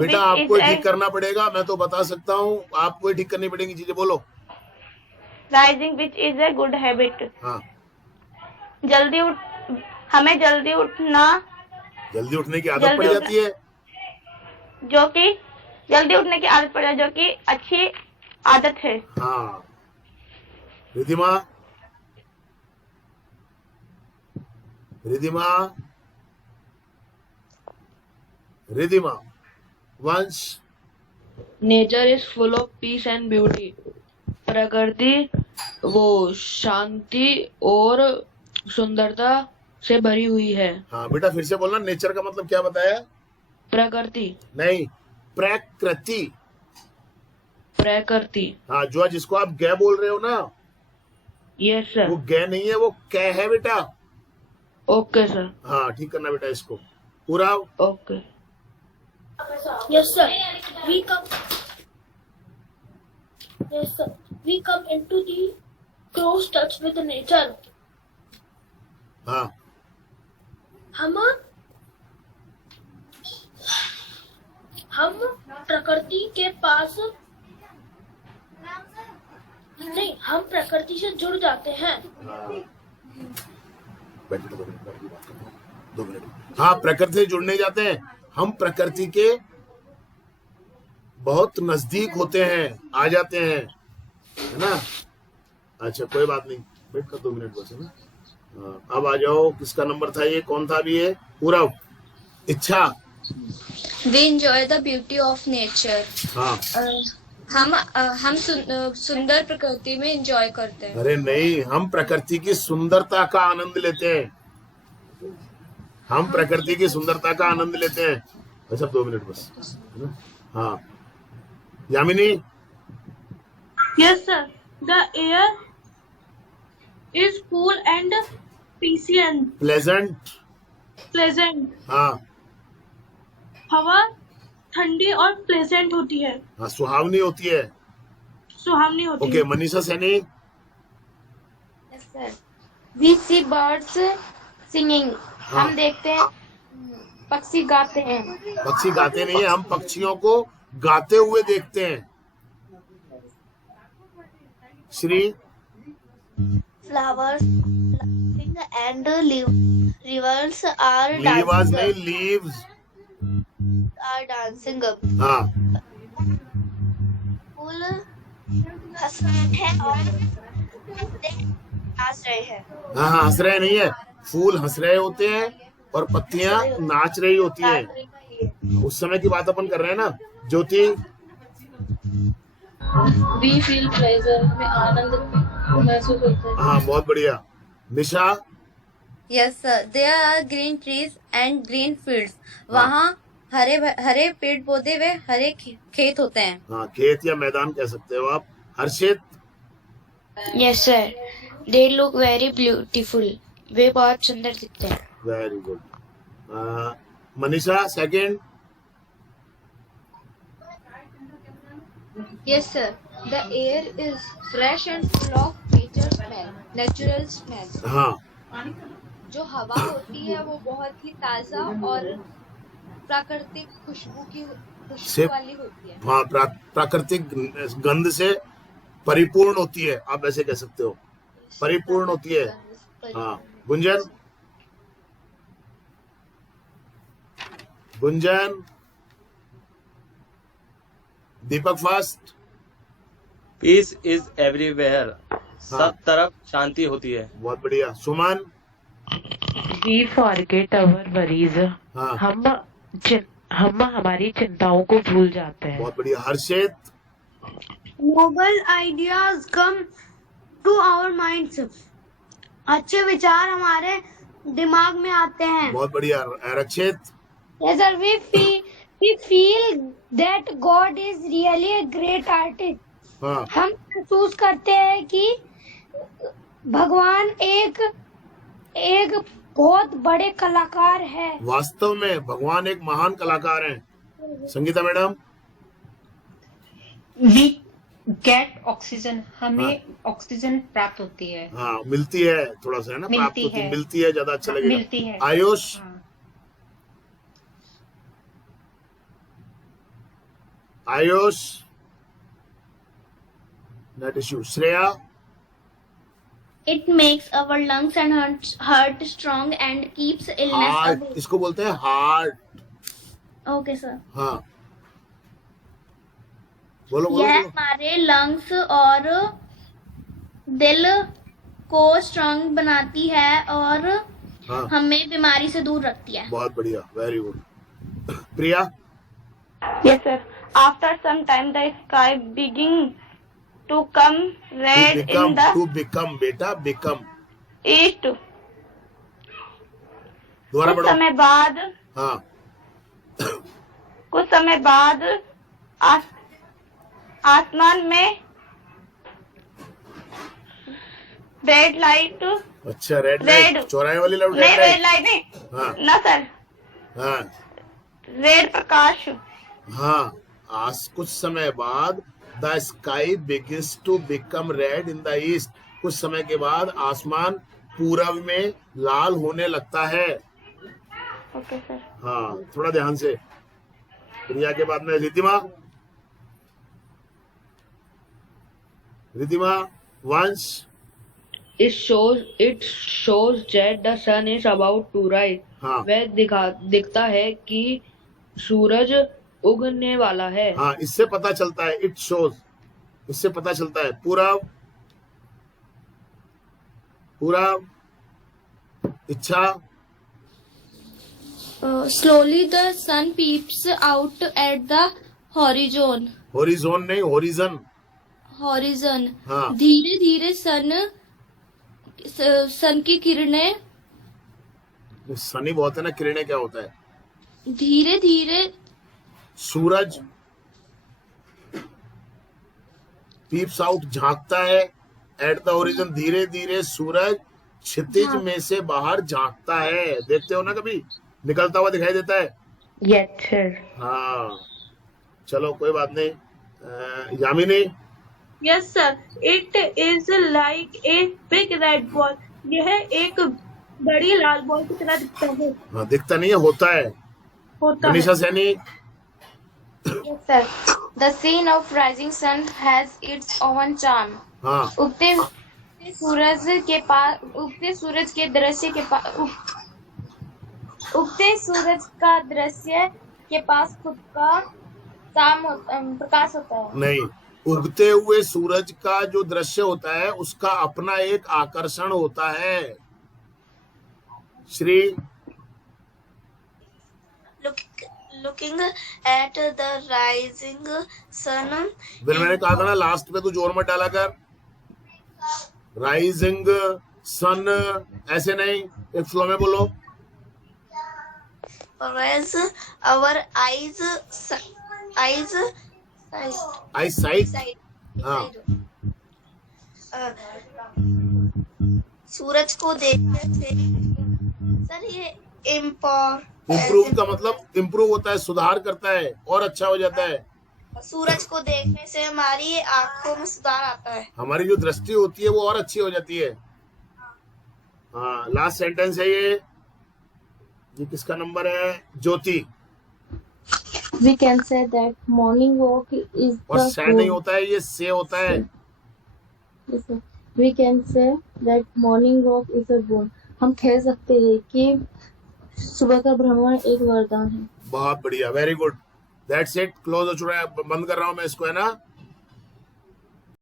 बेटा आपको ठीक करना पड़ेगा, मैं तो बता सकता हूँ, आपको ठीक करनी पड़ेगी चीजें। बोलो। Rising which is a good habit. हमें जल्दी उठने की आदत पड़ जाती है, जो कि जल्दी उठने की आदत पड़ जाती है, जो कि अच्छी आदत है। हाँ। रिधिमा। वंश। Nature is full of peace and beauty, प्रकृति वो शांति और सुंदरता से भरी हुई है। हाँ बेटा फिर से बोलना, नेचर का मतलब क्या बताया? प्रकृति नहीं, प्रकृति। प्रकृति। हाँ, जो जिसको आप गे बोल रहे हो ना, यस सर। वो गे नहीं है, वो कै है बेटा। Okay sir. हाँ, ठीक करना बेटा इसको पूरा। Okay. Yes sir. We come into the close touch with nature. हाँ, हम प्रकृति के पास नहीं, हम प्रकृति से जुड़ जाते हैं। दो मिनट। हाँ, प्रकृति से जुड़ने जाते हैं, हम प्रकृति के बहुत नजदीक होते हैं, आ जाते हैं, है ना। अच्छा, कोई बात नहीं, वेट कर 2 मिनट बस, है ना। अब आ जाओ, किसका नंबर था ये, कौन था अभी ये? पूरा इच्छा। We enjoy the beauty of nature. हाँ, हम सुंदर प्रकृति में एंजॉय करते हैं। अरे नहीं, हम प्रकृति की सुंदरता का आनंद लेते हैं। हम प्रकृति की सुंदरता का आनंद लेते हैं। अच्छा, 2 मिनट बस, है ना। हाँ, Yamini. Yes sir. The air is cool and pleasant. हाँ, हवा ठंडी और प्लेजेंट होती है। हाँ, सुहावनी होती है। Okay, Manisha Saini. Yes sir. We see birds singing. हम देखते हैं पक्षी गाते हैं। पक्षी गाते नहीं है, हम पक्षियों को गाते हुए देखते हैं। Shri. Flowers and rivers are leaves नहीं, लीव्स आर डांसिंग। हाँ, फूल हंस रहे हैं और नाच रहे हैं। हाँ, हंस रहे नहीं है, फूल हंस रहे होते हैं और पत्तियां नाच रही होती हैं। उस समय की बात अपन कर रहे हैं ना। ज्योति। We feel pleasure. हमें आनंद महसूस होता है। हाँ, बहुत बढ़िया। Nisha. Yes sir. There are green trees and green fields. वहाँ हरे पेड़ पौधे व हरे खेत होते हैं। हाँ, खेत या मैदान कह सकते हो आप। Harshit. Yes sir. They look very beautiful. वे बहुत सुंदर दिखते हैं। Very good. Manisha second. Yes sir. The air is fresh and full of natural smell. हाँ, जो हवा होती है वो बहुत ही ताजा और प्राकृतिक खुशबू वाली होती है। हाँ, प्राकृतिक गंध से परिपूर्ण होती है, आप ऐसे कह सकते हो, परिपूर्ण होती है। हाँ, Gunjan. Deepak fast. Peace is everywhere. सब तरफ शांति होती है। बहुत बढ़िया। Suman. We forget our worries. हाँ, हम हमारी चिंताओं को भूल जाते हैं। बहुत बढ़िया। Harshit. Noble ideas come to our minds. अच्छे विचार हमारे दिमाग में आते हैं। बहुत बढ़िया। रक्षित। Yes, sir. We feel that God is really a great artist. हाँ, हम महसूस करते हैं कि भगवान एक बहुत बड़े कलाकार है। वास्तव में भगवान एक महान कलाकार हैं। Sangeeta madam. We get oxygen. हमें ऑक्सीजन प्राप्त होती है। हाँ, मिलती है, थोड़ा सा है ना, प्राप्त होती है, मिलती है, ज्यादा अच्छा लगेगा। मिलती है। Ayush. Ayush net issue. Shreya. It makes our lungs and heart strong and keeps illness heart, away. इसको बोलते हैं हार्ट। Okay, sir. हाँ, बोलो बोलो यह बोलो। हमारे लंग्स और दिल को स्ट्रांग बनाती है और हाँ, हमें बीमारी से दूर रखती है। बहुत बढ़िया, very good. Priya. Yes, sir. After some time, the sky begin to come red in the to become बेटा, बिकम। east. दोबारा कुछ पढ़ो। समय बाद हाँ, आसमान में रेड लाइट। अच्छा, रेड लाइट चौराहे वाली लाइट? नहीं, रेड लाइट नहीं। हाँ ना सर, हाँ रेड प्रकाश। हाँ, आज कुछ समय बाद the sky begins to become red in the east. कुछ समय के बाद आसमान पूरब में लाल होने लगता है। Okay sir. हाँ, थोड़ा ध्यान से। प्रिया के बाद में रिद्धिमा। रिद्धिमा, वंश। It shows that the sun is about to rise. हाँ वह दिखता है कि सूरज उगने वाला है। हाँ, इससे पता चलता है, इट शोज, इससे पता चलता है। पूरब, पूरब, इच्छा। Slowly the sun peeps out at the horizon. Horizon नहीं, होरिजन। Horizon. हाँ धीरे धीरे सन की किरणें सनी बहुत है ना, किरणें क्या होता है? धीरे धीरे सूरज पीप्स आउट, झांकता है। एट द होरिजन, धीरे धीरे सूरज क्षितिज में से बाहर झांकता है। देखते हो ना, कभी निकलता हुआ दिखाई देता है। Yes, sir. हाँ, चलो कोई बात नहीं। Yamini. Yes, sir. It is like a big red ball. यह एक बड़ी लाल बॉल की तरह दिखता है। हाँ, दिखता नहीं है, होता है। Manisha Saini. Yes, sir. The scene of rising sun has its own charm. हाँ उगते सूरज के पास, उगते सूरज के दृश्य के पास, उगते सूरज का दृश्य के पास खुद का प्रकाश होता है। नहीं, उगते हुए सूरज का जो दृश्य होता है उसका अपना एक आकर्षण होता है। Shri. Looking at the rising sun. फिर मैंने कहा था ना, लास्ट पे तू जोर मत डाला कर। राइजिंग सन ऐसे नहीं, एक फ्लो में बोलो। Whereas our eyes site. हाँ, सूरज को देखने से सर ये इम्प्रूव का मतलब इम्प्रूव होता है, सुधार करता है और अच्छा हो जाता है। सूरज को देखने से हमारी आंखों में सुधार आता है, हमारी जो दृष्टि होती है वो और अच्छी हो जाती है। हाँ, लास्ट सेंटेंस है ये किसका नंबर है? ज्योति। We can say that morning walk is और the से नहीं होता है, ये से होता है। Yes, sir. We can say that morning walk is a boon. हम कह सकते हैं कि सुबह का भ्रमण एक वरदान है। बहुत बढ़िया, very good, that's it. Close हो चुका है, बंद कर रहा हूँ मैं इसको, है ना।